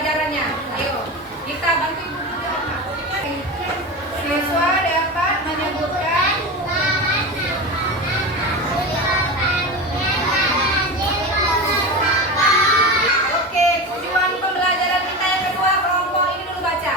pembelajarannya. Ayo, kita bantu ibu juga. Siswa dapat menyebutkan tujuan pembelajaran kita yang kedua, kelompok ini dulu baca.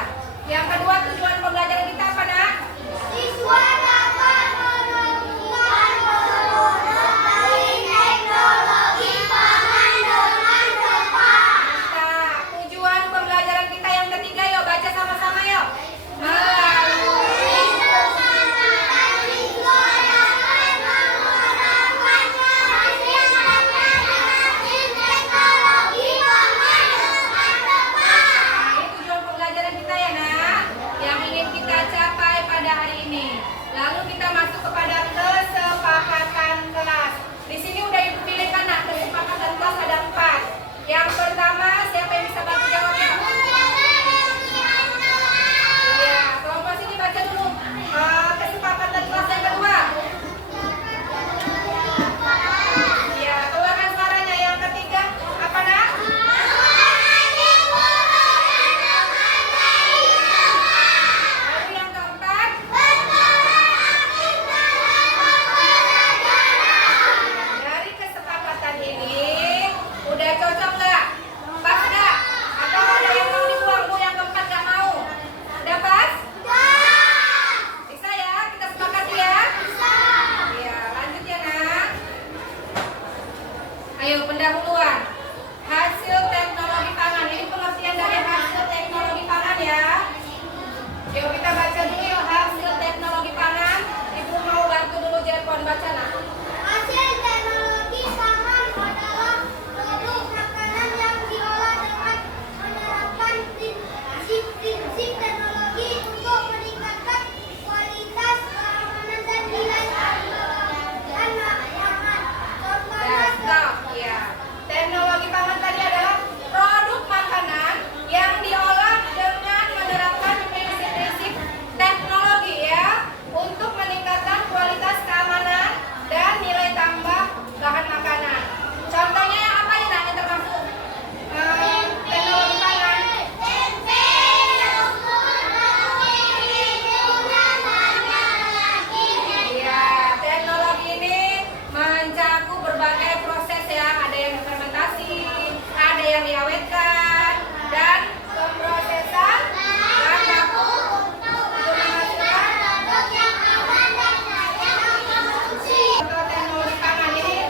Yang kedua, tujuan pembelajaran kita apa, Nak? Siswa dapat menemukan mengetahui teknologi pangan dengan cepat. Nah, tujuan pembelajaran kita yang ketiga, yuk baca sama-sama yuk. Melalui kesempatan siswa dapat menerapkan hasil teknologi pangan dengan cepat. Nah, ini tujuan pembelajaran kita ya, Nak, yang ingin kita capai pada hari ini. Lalu kita masuk kepada kesepakatan kelas. Di sini udah Ibu pilihkan, Nak, kesepakatan kelas ada 4. Yang pertama, siapa yang bisa bantu jawabnya? Iya, kelompok sini baca dulu. Kesepakatan kelas yang kedua. Iya, keluarkan suaranya. Yang ketiga, apa, Nak? Lalu yang keempat, dari kesepakatan ini udah cocok nggak? Pas nggak? Atau ada yang mau dibuang? Bu, yang keempat nggak mau? Udah pas? Bisa ya? Kita sepakati ya? Iya, lanjut ya, Nak. Ayo, pendahuluan. Hasil teknologi pangan. Ini pengertian dari hasil teknologi pangan ya. Yuk kita baca dulu yuk hasil teknologi pangan. Ibu mau bantu dulu Jepon baca, Nak. Hasil teknologi pangan adalah produk makanan yang diolah dengan menerapkan prinsip-prinsip teknologi untuk meningkatkan kualitas, keamanan, dan nilai tambah makanan. Contohnya Ya, stop. Ya. Teknologi pangan tadi adalah produk makanan yang diolah dengan menerapkan prinsip-prinsip teknologi ya untuk meningkatkan kualitas keamanan dan nilai tambah bahan makanan. Contohnya yang apa ya, Nak, yang termasuk teknologi pangan? Iya, teknologi ini mencakup berbagai proses ya. Ada yang fermentasi, ada yang diawetkan, dan pemrosesan bahan baku untuk menghasilkan contoh teknologi pangan ini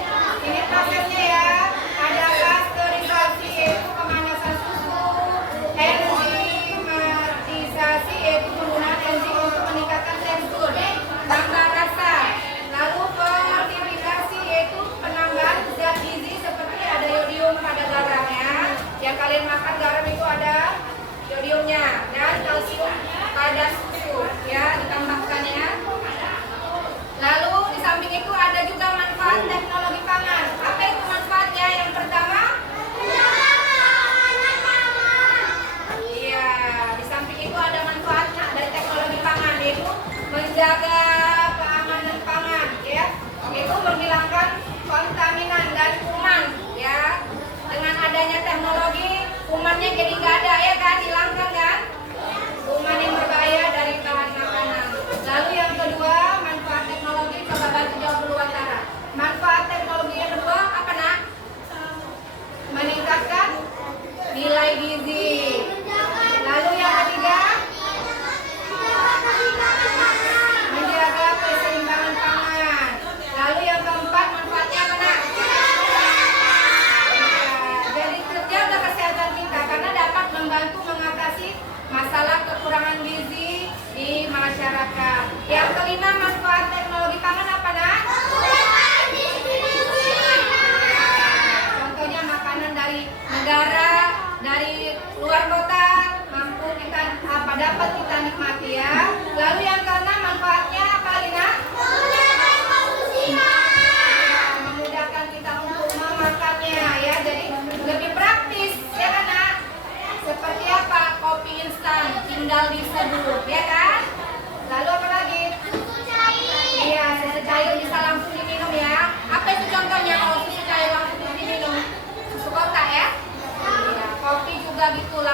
prosesnya ya. Ada pasteurisasi yaitu pemanasan susu, enzimatisasi yaitu penggunaan enzim untuk meningkatkan tekstur, tambah rasa. Lalu fortifikasi yaitu penambahan zat gizi seperti ada yodium pada garam ya. Yang kalian makan garam itu ada yodiumnya dan kalsium pada susu ya, ditambahkan ya. Lalu di samping itu ada juga manfaat teknologi pangan. Apa itu manfaatnya? Yang pertama, iya, di samping itu ada manfaatnya dari teknologi pangan yaitu menjaga keamanan pangan ya, yaitu menghilangkan kontaminan dan kuman ya. Dengan adanya teknologi, kumannya jadi nggak ada ya kan, hilangkan kan? Kuman yang berbahaya dari bahan makanan. Lalu yang kedua, manfaat teknologi, coba bantu jawab dulu Antara. Manfaat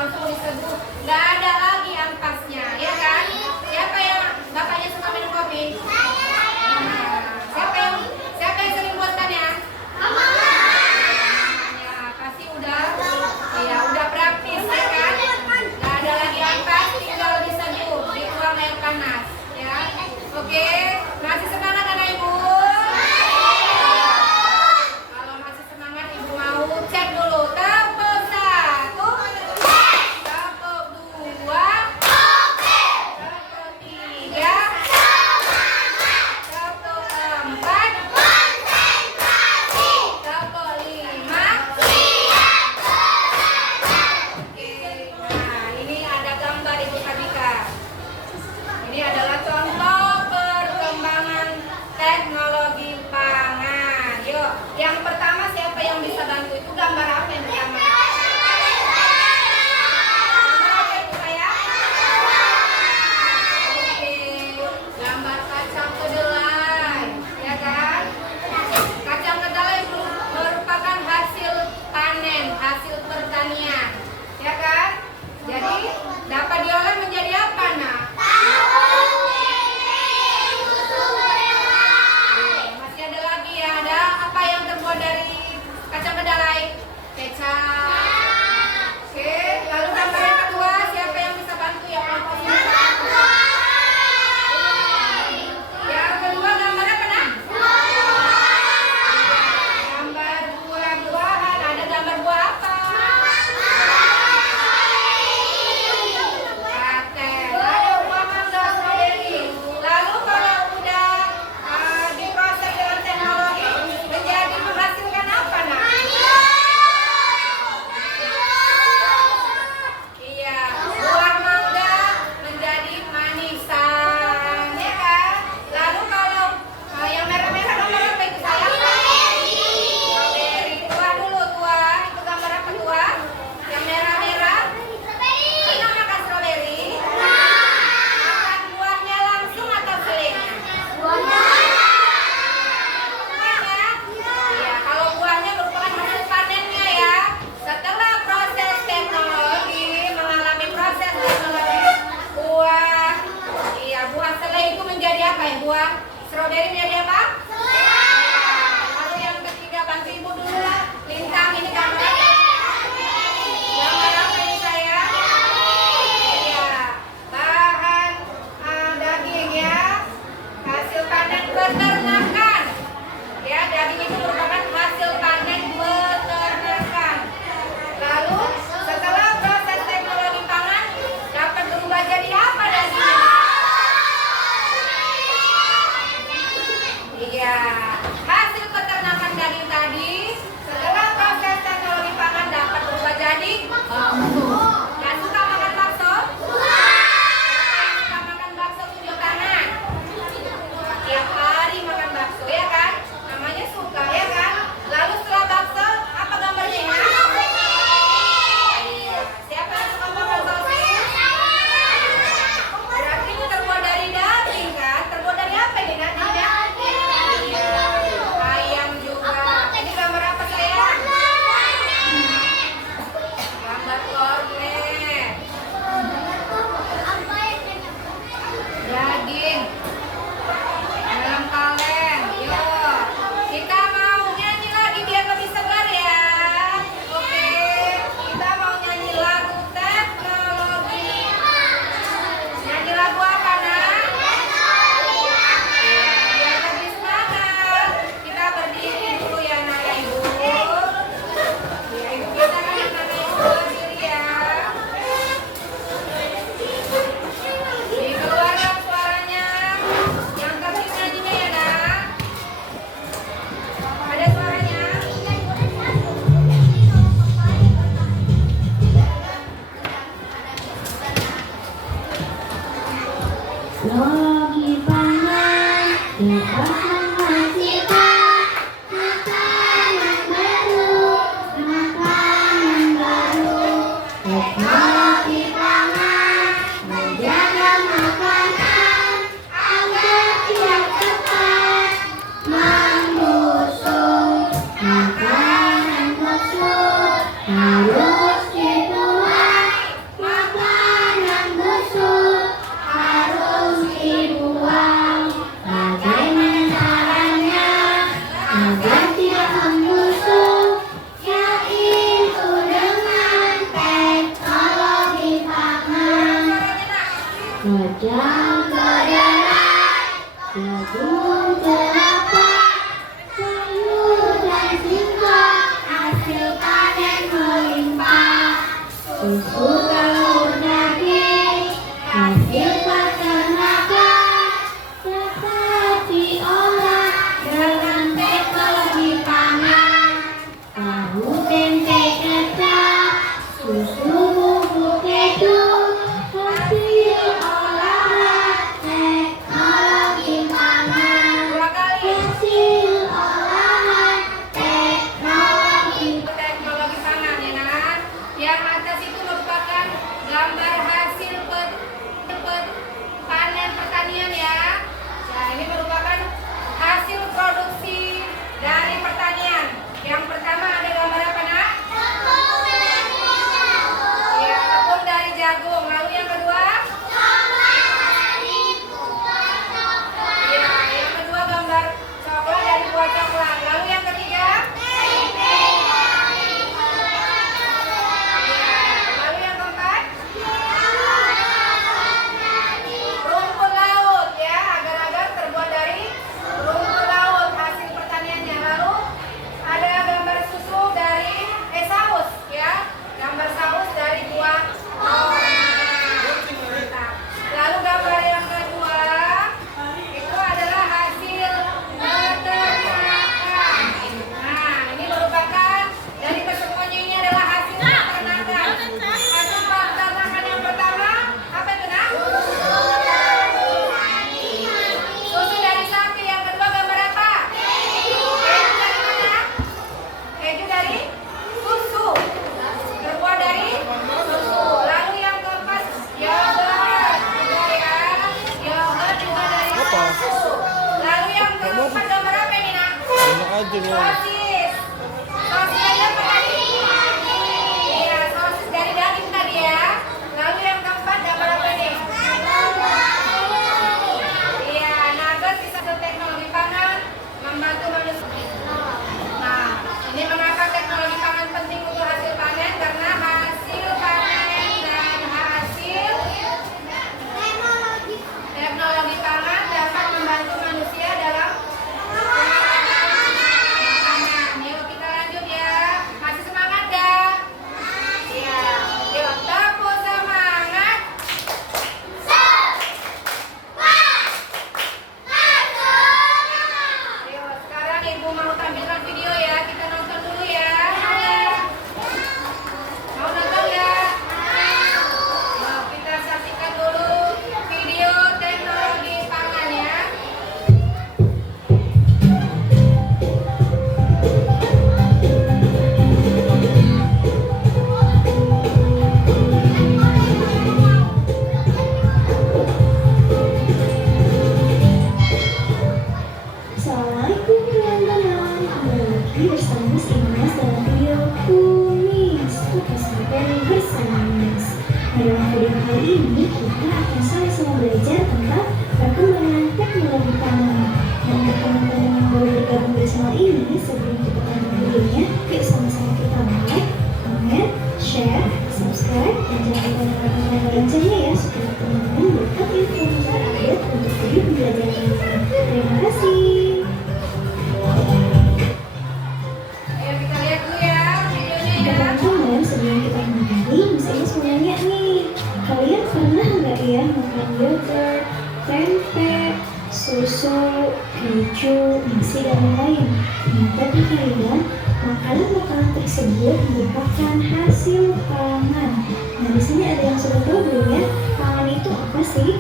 langsung diseduh, nggak ada lagi ampasnya, ya kan? Siapa yang bapaknya suka minum kopi? Nah, siapa yang sering buatannya? Ya, pasti udah praktis, ya kan? Nggak ada lagi ampas, tinggal diseduh, dituang air panas, ya. Oke, masih semangat anak ibu? Kalau masih semangat ibu mau cek dulu. Tepuk 1, tepuk 2, tepuk 3, tepuk 4, tepuk 5. Oke, nah ini ada gambar Ibu Sabika. Ini adalah contoh perkembangan teknologi pangan. Yuk, yang pertama siapa yang bisa bantu itu gambar apa yang pertama? Gambar apa itu saya? Oke, gambar kacang kedelai, ya kan? Kacang kedelai merupakan hasil panen, hasil pertanian, ya kan? Jadi dapat diolah menjadi apa, nak? Masih ada lagi ya, ada apa yang terbuat dari kacang kedelai? Kecap. Oke, lalu gambar yang kedua, siapa yang bisa bantu ya kelompok ini? Yang kedua gambar apa, nak? Gambar buah-buahan, ada gambar buah apa? Apel, ada buah mangga, stroberi. Lalu kalau udah diproses dengan teknologi menjadi menghasilkan apa, nak? Iya, buah mangga menjadi manisan, ya kan? Lalu kalau yang merah-merah gambar apa itu sayang? Strawberry. Tuah dulu, tuah. Itu gambar apa tuah? Yang merah-merah? Pernah makan strawberry? Makan buahnya langsung atau selainya? Buahnya. Iya, kalau buahnya merupakan hasil panennya ya. Setelah proses teknologi, mengalami proses teknologi, buah, iya buah selai itu menjadi apa ya? Buah strawberry menjadi apa? Lalu yang ketiga bantu ibu dulu lah. Lintang ini gambar apa? Gambar apa ini saya? Iya, bahan daging ya, hasil panen peternakan. Ya, daging itu merupakan hasil panen peternakan. Lalu setelah proses teknologi pangan dapat berubah jadi apa dagingnya? Iya, hasil peternakan daging tadi setelah proses teknologi pangan dapat berubah jadi bakso. Yang suka makan bakso? Yang suka makan bakso tunjuk tangan. Tiap hari makan bakso, ya kan? Namanya suka, ya kan? Lalu setelah bakso, apa gambarnya? Iya, siapa yang suka makan sosis? Berarti ini terbuat dari daging, kan? Terbuat dari apa ini, Nadia? Iya. Sosis. Sosis aja apa tadi? Iya, sosis dari daging tadi ya. Lalu yang keempat dapat apa nih? Iya, nugget bisa teknologi pangan membantu manusia. Nah, ini mengapa teknologi pangan penting untuk hasil panen? Karena hasil panen dan hasil teknologi pangan dapat membantu manusia dalam makanan. Yuk kita lanjut ya. Masih semangat gak? Iya. Yuk tepuk semangat. Yuk sekarang ibu mau tampilkan video ya. Kita nonton dulu ya. Mau nggak? Mau nonton nggak? Yuk kita saksikan dulu video teknologi pangan ya. Assalamualaikum teman-teman, kembali lagi bersama Miss Ines dalam video Kumis Kesehatan bersama Miss. Dalam video kali ini kita akan sama-sama belajar tentang perkembangan teknologi pangan. Dan untuk teman-teman yang baru bergabung di channel ini, sebelum kita tonton videonya, yuk sama-sama kita like, comment, share, subscribe, dan jangan lupa nyalakan tombol loncengnya ya supaya teman-teman dapat informasi terupdate untuk video pembelajaran kita. Terima kasih. Ayo kita lihat dulu ya videonya ya. Teman-teman, sebelum kita mulai, Miss Ines mau nanya nih, kalian pernah nggak ya makan yogurt, tempe, susu, keju, nasi, dan lain-lain? Nah, tapi kalian, makanan-makanan tersebut merupakan hasil pangan. Nah, di sini ada yang sudah tahu belum ya? Pangan itu apa sih?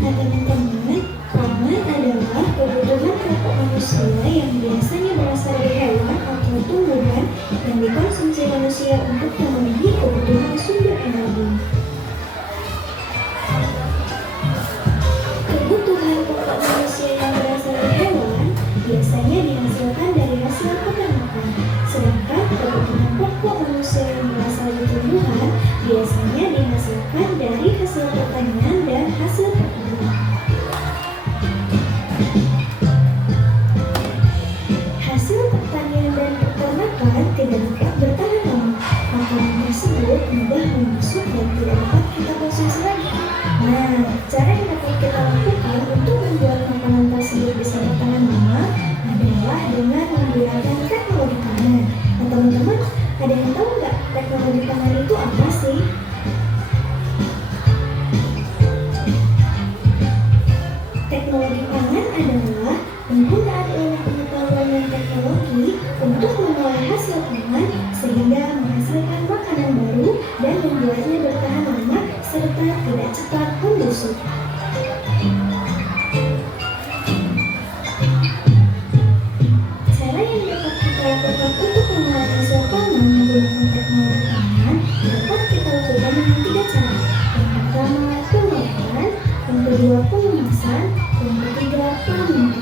Nah, teman-teman, pangan adalah kebutuhan pokok manusia yang biasanya berasal dari hewan atau tumbuhan yang dikonsumsi manusia untuk memenuhi kebutuhan sumber energi. Kebutuhan pokok manusia yang berasal dari hewan biasanya dihasilkan dari hasil peternakan, sedangkan kebutuhan pokok manusia yang berasal dari tumbuhan biasanya dihasilkan dari hasil pertanian dan hasil perkebunan. Hasil pertanian dan peternakan tidak dapat bertahan lama. Makanan tersebut mudah membusuk dan tidak dapat kita konsumsi lagi. Nah, cara yang dapat kita lakukan untuk membuat makanan tersebut bisa bertahan lama adalah dengan menggunakan teknologi pangan. Nah, teman-teman, ada yang tahu nggak teknologi pangan itu apa sih? Teknologi pangan adalah penggunaan ilmu pengetahuan dan teknologi untuk mengolah hasil pangan sehingga menghasilkan makanan baru dan membuatnya bertahan lama serta tidak cepat membusuk. Cara yang dapat kita lakukan untuk mengolah hasil pangan menggunakan teknologi pangan dapat kita lakukan dengan 3 cara. Yang pertama, pengolahan, yang kedua, pengemasan, yang ketiga, pemakaman.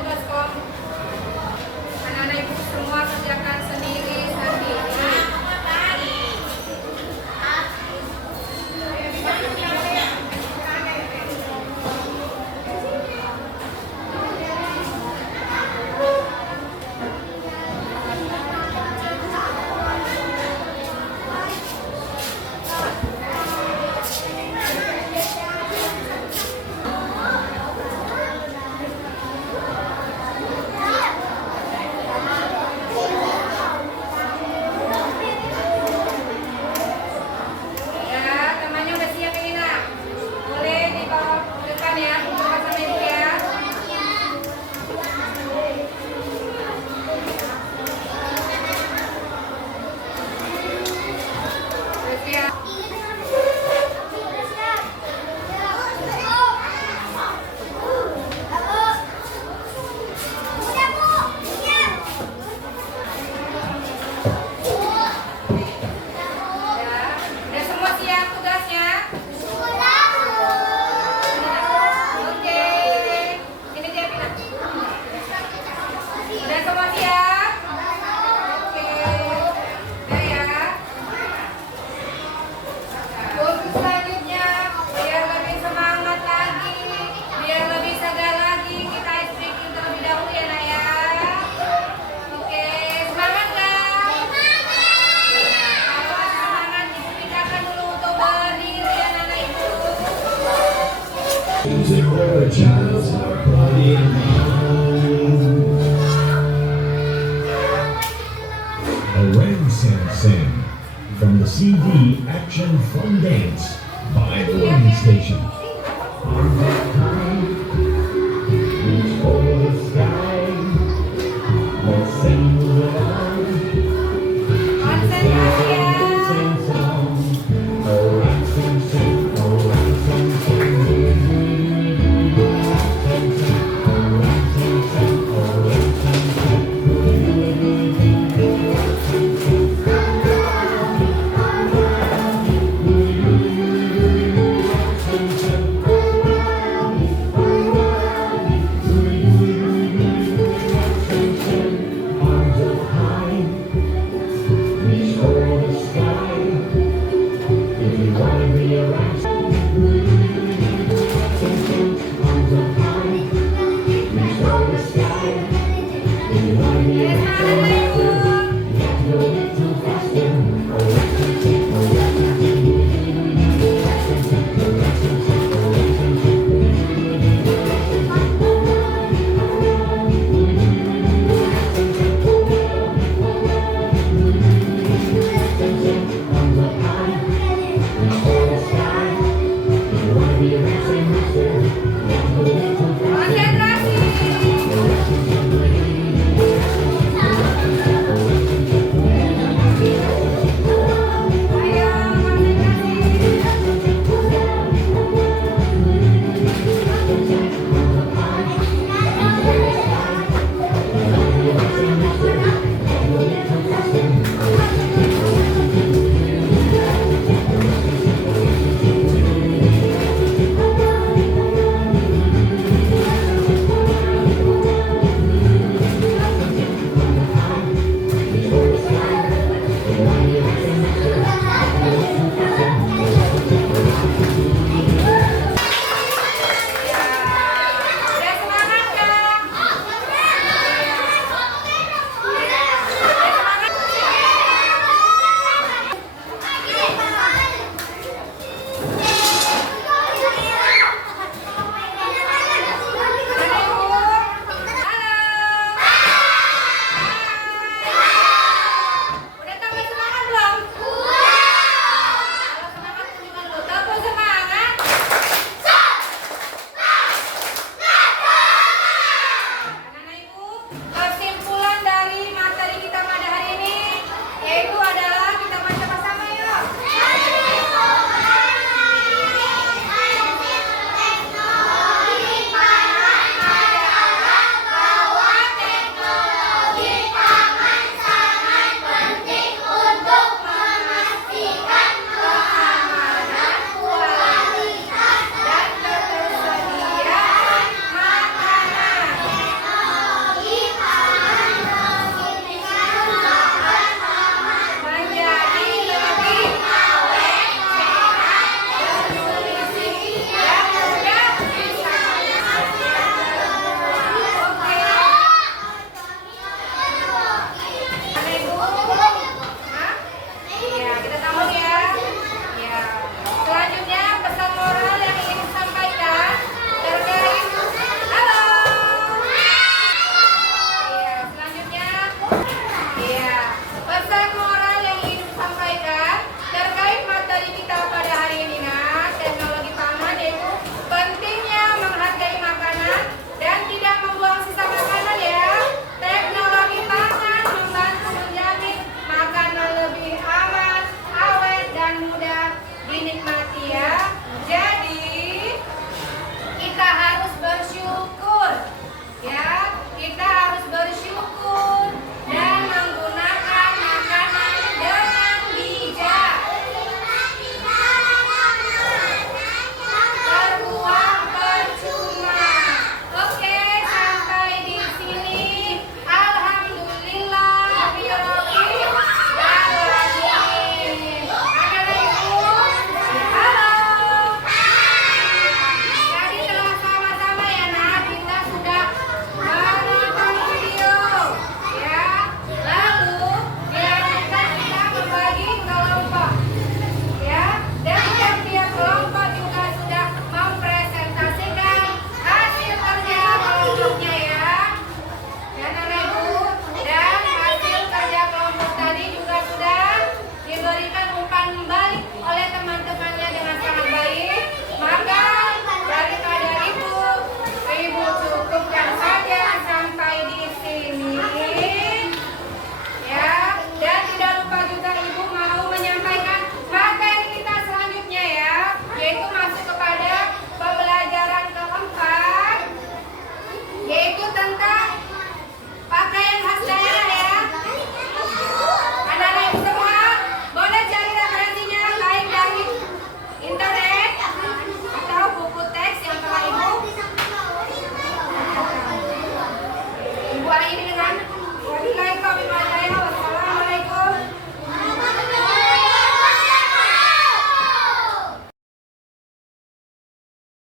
tugas kom. Anak-anak ibu semua kerjakan sendiri. Music for a child's heart, body and mind. A Ren San San from the CD Action Fun Dance by the Learning Station.